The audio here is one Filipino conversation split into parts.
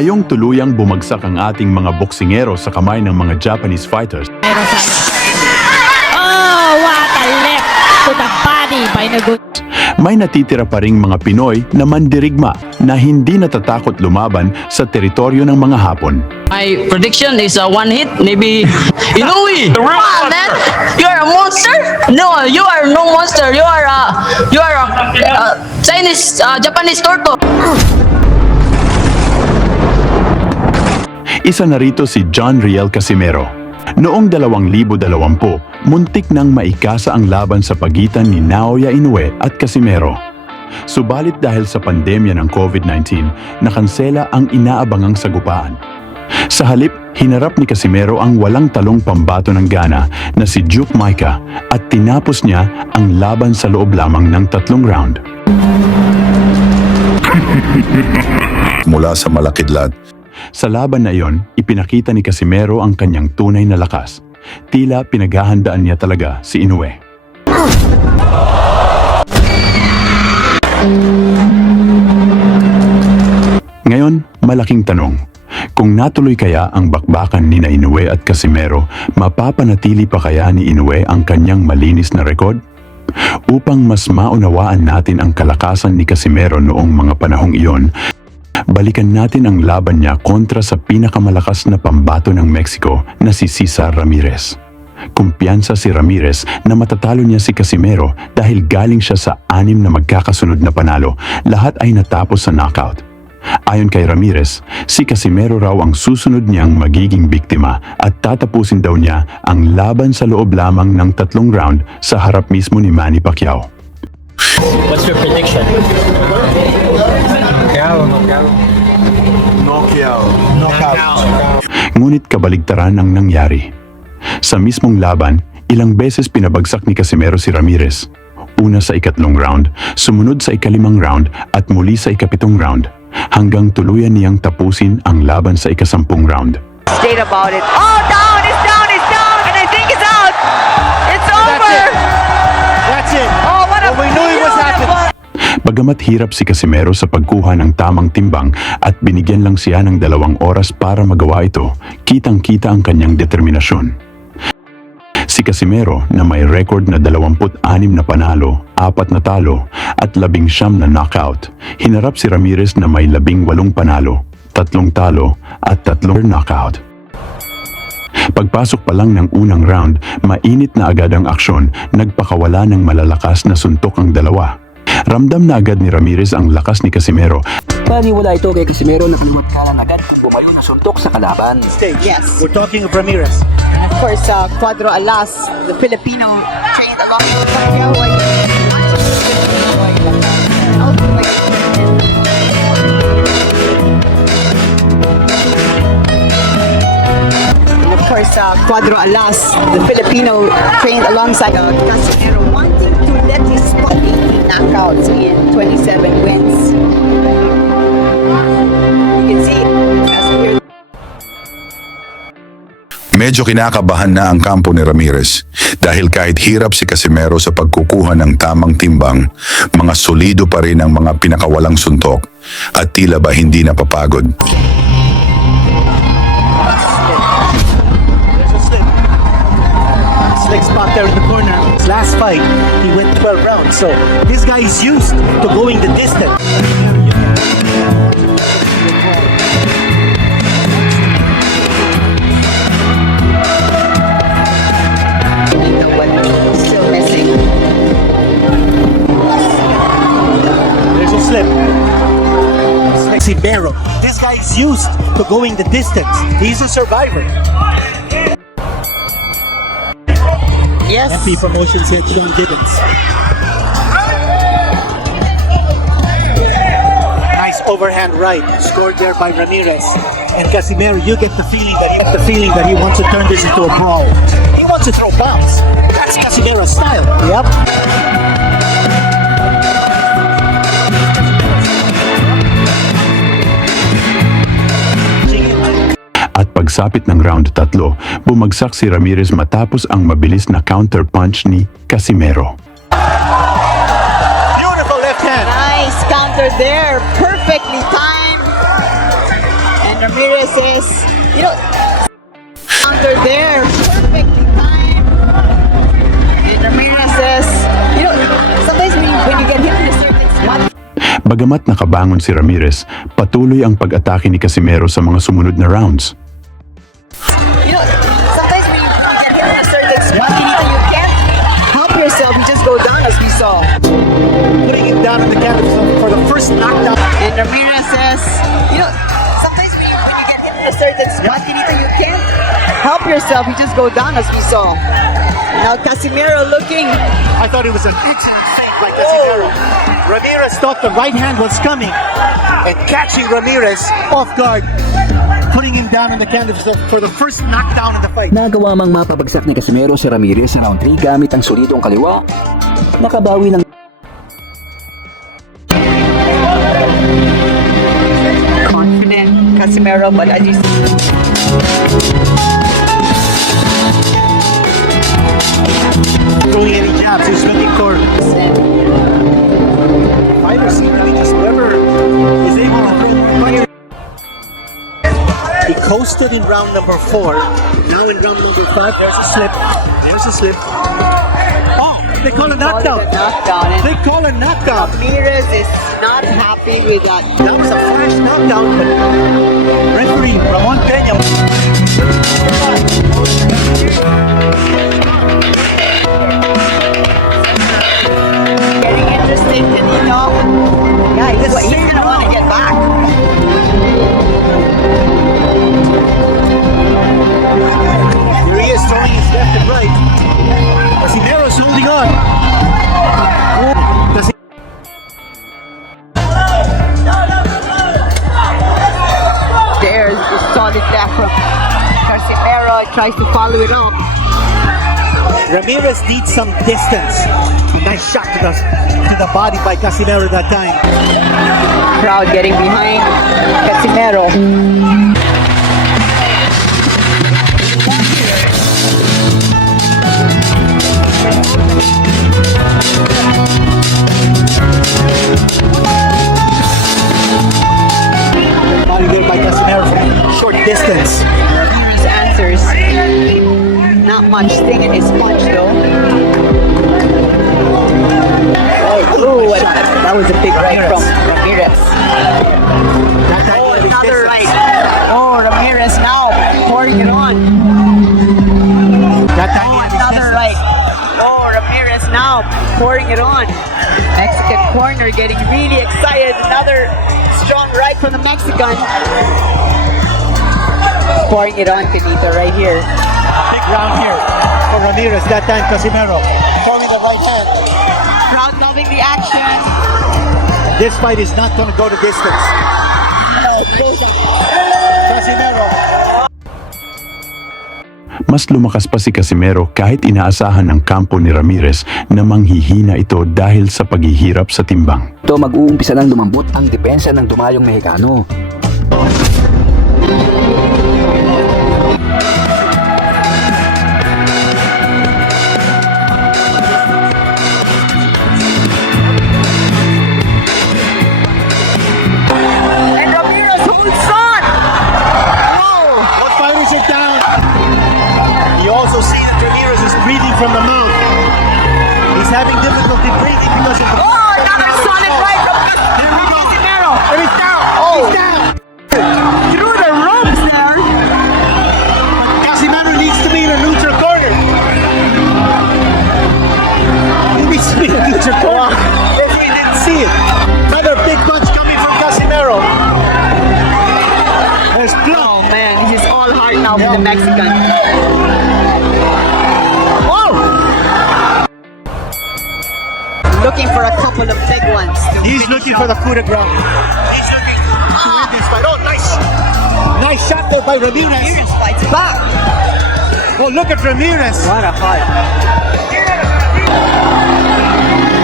Ngayong tuluyang bumagsak ang ating mga boksingero sa kamay ng mga Japanese fighters, Oh, what a left to the body by Noguchi. may natitira pa ring mga Pinoy na mandirigma na hindi natatakot lumaban sa teritoryo ng mga Hapon. My prediction is one hit, maybe Inoue. Come on, man! You are a monster? No, you are no monster. You are a Chinese, Japanese turtle. Isa na rito si John Riel Casimero. Noong 2020, muntik nang maikasa ang laban sa pagitan ni Naoya Inoue at Casimero. Subalit dahil sa pandemya ng COVID-19, nakansela ang inaabangang sagupaan. Sa halip, hinarap ni Casimero ang walang talong pambato ng Ghana na si Duke Maika at tinapos niya ang laban sa loob lamang ng 3 round. Mula sa Malakidlat, Sa laban na iyon, ipinakita ni Casimero ang kanyang tunay na lakas. Tila pinaghahandaan niya talaga si Inoue. Ngayon, malaking tanong. Kung natuloy kaya ang bakbakan ni Inoue at Casimero, mapapanatili pa kaya ni Inoue ang kanyang malinis na rekord? Upang mas maunawaan natin ang kalakasan ni Casimero noong mga panahong iyon, balikan natin ang laban niya kontra sa pinakamalakas na pambato ng Mexico na si Cesar Ramirez. Kumpiyansa si Ramirez na matatalo niya si Casimero dahil galing siya sa 6 na magkakasunod na panalo, lahat ay natapos sa knockout. Ayon kay Ramirez, si Casimero raw ang susunod niyang magiging biktima at tatapusin daw niya ang laban sa loob lamang ng 3 round sa harap mismo ni Manny Pacquiao. What's your prediction? Ngunit kabaligtaran ang nangyari. Sa mismong laban, ilang beses pinabagsak ni Casimero si Ramirez. Una sa ika-3 round, sumunod sa ika-5 round at muli sa ika-7 round, hanggang tuluyan niyang tapusin ang laban sa ika-10 round. State about it. Oh, down! It's down! It's down! And I think it's out! It's over! That's it. Oh, what a We knew it was happening. Bagamat hirap si Casimero sa pagkuha ng tamang timbang at binigyan lang siya ng 2 oras para magawa ito, kitang-kita ang kanyang determinasyon. Si Casimero na may record na 26 na panalo, 4 na talo at 19 na knockout, hinarap si Ramirez na may 18 panalo, 3 talo at 3 knockout. Pagpasok pa lang ng unang round, mainit na agad ang aksyon, nagpakawala ng malalakas na suntok ang dalawa. Ramdam na agad ni Ramirez ang lakas ni Casimero Paniwala ito kay Casimero na pinamatalan agad ang bumayo na suntok sa kalaban. Yes. We're talking of Ramirez. And of course, Cuadro Alas, the Filipino trained along and of course, Cuadro Alas, the Filipino trained alongside Casimero, wanting to let his 18 knockouts in 27 wins. You can see Casimero. medyo kinakabahan na ang kampo ni Ramirez dahil kahit hirap si Casimero sa pagkukuha ng tamang timbang, mga solido pa rin ang mga pinakawalang suntok at tila ba hindi napapagod. Slick spot there in the corner. His last fight, he went 12 rounds. So this guy is used to going the distance. Still missing. There's a slip. Casimero. This guy is used to going the distance. He's a survivor. Yes. MP Promotions here, John Gibbons. Nice overhand right scored there by Ramirez. And Casimero, you get the feeling that he wants to turn this into a brawl. He wants to throw bombs. That's Casimero's style. Yep. At pagsapit ng round 3, bumagsak si Ramirez matapos ang mabilis na counter-punch ni Casimero. Beautiful left hand. Nice counter there. Perfectly timed. And Ramirez is, counter there, perfectly timed. And Ramirez is, sometimes when you get hit in the certain spot, Bagamat nakabangon si Ramirez, patuloy ang pag-atake ni Casimero sa mga sumunod na rounds. sometimes when you get hit in a certain spot, you can't help yourself, you just go down as we saw. Putting him down in the canvas for the first knockdown. And Ramirez says, sometimes when you get hit in a certain spot, you can't help yourself, you just go down as we saw. Now Casimero looking, I thought it was an excellent feint by Casimero. Ramirez thought the right hand was coming and catching Ramirez off guard, putting him down in the canvas for the first knockdown in the fight. Nagawa mang mapabagsak ni Casimero si Ramirez sa round 3 gamit ang solidong kaliwa. Nakabawi ng confident Casimero, but as you see, Throwing any jabs, he's looking for fighters seem to be just whoever is able to throw more punches. He coasted in round number 4. Now in round number 5, there's a slip. There's a slip. Oh, they call a knockdown. knockdown. And They call a knockdown. Ramirez is not happy with that. That was a flash knockdown, but referee Ramon Peña. Getting interesting, and yeah, he's gonna want to get back. Here he is throwing his left and right. Casimero's holding on. There's a solid left from Casimero, tries to follow it up. Ramirez needs some distance. A nice shot to the body by Casimero that time. Crowd getting behind Casimero. Body there by Casimero from short distance. Ramirez answers. Not much sting in his punch though. Oh, that was a big right from Ramirez. Oh, another right. Oh, Ramirez now pouring it on. That time Oh, he another right. Oh, Ramirez now pouring it on. Mexican corner getting really excited. Another strong right from the Mexican. Pouring it on, Canito, right here. big round here for Ramirez. That time Casimero throwing the right hand. Crowd loving the action. This fight is not going to go the distance. Casimero. Mas lumakas pa si Casimero kahit inaasahan ng kampo ni Ramirez na manghihina ito dahil sa paghihirap sa timbang. ito mag-uumpisa ng lumambot ang depensa ng dumayong Mexicano. And Ramirez holds on. Whoa. What fighters it down? You also see that Ramirez is breathing from the mouth. He's having difficulty breathing because of the... Oh, another solid right from Here we go. Casimero. And he's down. Oh. He's down. Through the ropes there. Casimero needs to be in a neutral corner. He needs to be in a neutral corner. He didn't see it. Another big punch coming from Casimero. There's blood. Oh man, he's all heart now with the Mexican. Oh! Looking for a couple of big ones. to He's finish looking off. for the coup de grace. He's looking to win this fight. Oh, nice. Nice shot there by Ramirez. Ramirez fights back. Oh, look at Ramirez. What a fight.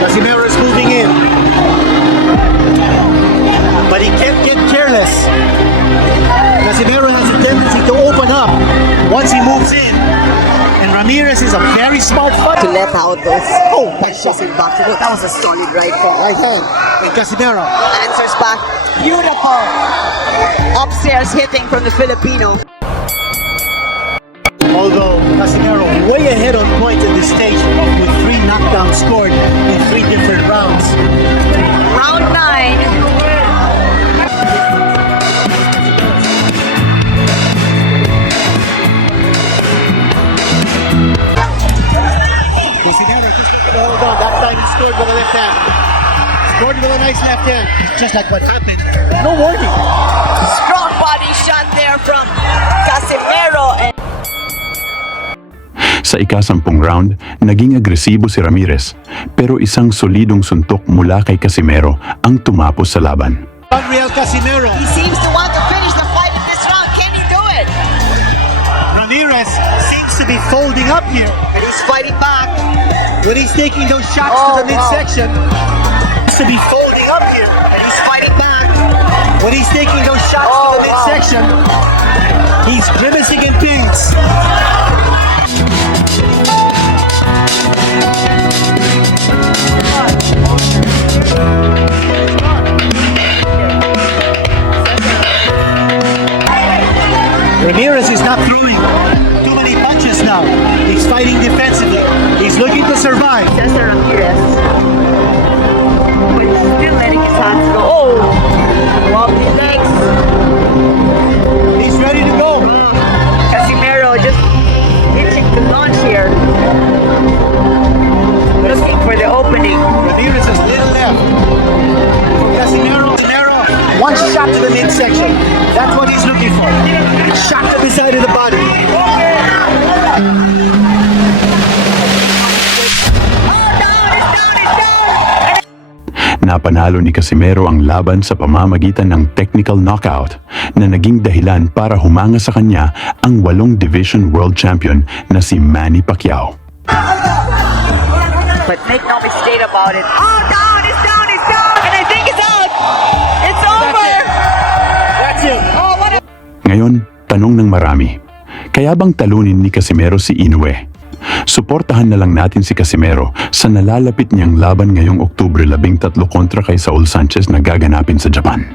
Casimero is moving in. But he can't get careless. Casimero has a tendency to open up once he moves in. And Ramirez Ramirez is a very smart To fighter. let out those Oh, nice shot. punches in back. That was a solid right from Right hand. And Casimero. answers back. Beautiful. Upstairs hitting from the Filipino. Although Casimero way ahead on points at this stage with 3 knockdowns scored in 3 different rounds. Round 9. Casimero just hold on. That time he scored with a left hand. Scored with a nice left hand. Just like what happened. No warning. Strong body shot there from Casimero. And Sa ika-10 round, naging agresibo si Ramirez, pero isang solidong suntok mula kay Casimero ang tumapos sa laban. Unreal Casimero. he seems to want to finish the fight in this round. Can he do it? Ramirez seems to be folding up here. And he's fighting back. When he's taking those shots Oh, to the midsection, seems to be folding up here. And he's fighting back. When he's taking those shots Oh, to the wow. midsection, he's grimacing in pinks. Ramirez is not throwing too many punches now. He's fighting defensively. He's looking to survive. Cesar Ramirez. But still letting his hands go. Oh! Wobbly legs. He's ready to go. Casimero just itching to launch here. Looking for the opening. Ramirez has little left. For Casimero, one shot to the midsection. That's what he's looking for. A shot to the side of the body. Napanalo ni Casimero ang laban sa pamamagitan ng technical knockout na naging dahilan para humanga sa kanya ang 8 Division World Champion na si Manny Pacquiao. But make no mistake about it. Oh, down! It's down! It's down! And I think it's out! It's over! That's it. Oh, what a... Ngayon, tanong ng marami, kaya bang talunin ni Casimero si Inoue? Suportahan na lang natin si Casimero sa nalalapit niyang laban ngayong Oktubre 13 kontra kay Saul Sanchez na gaganapin sa Japan.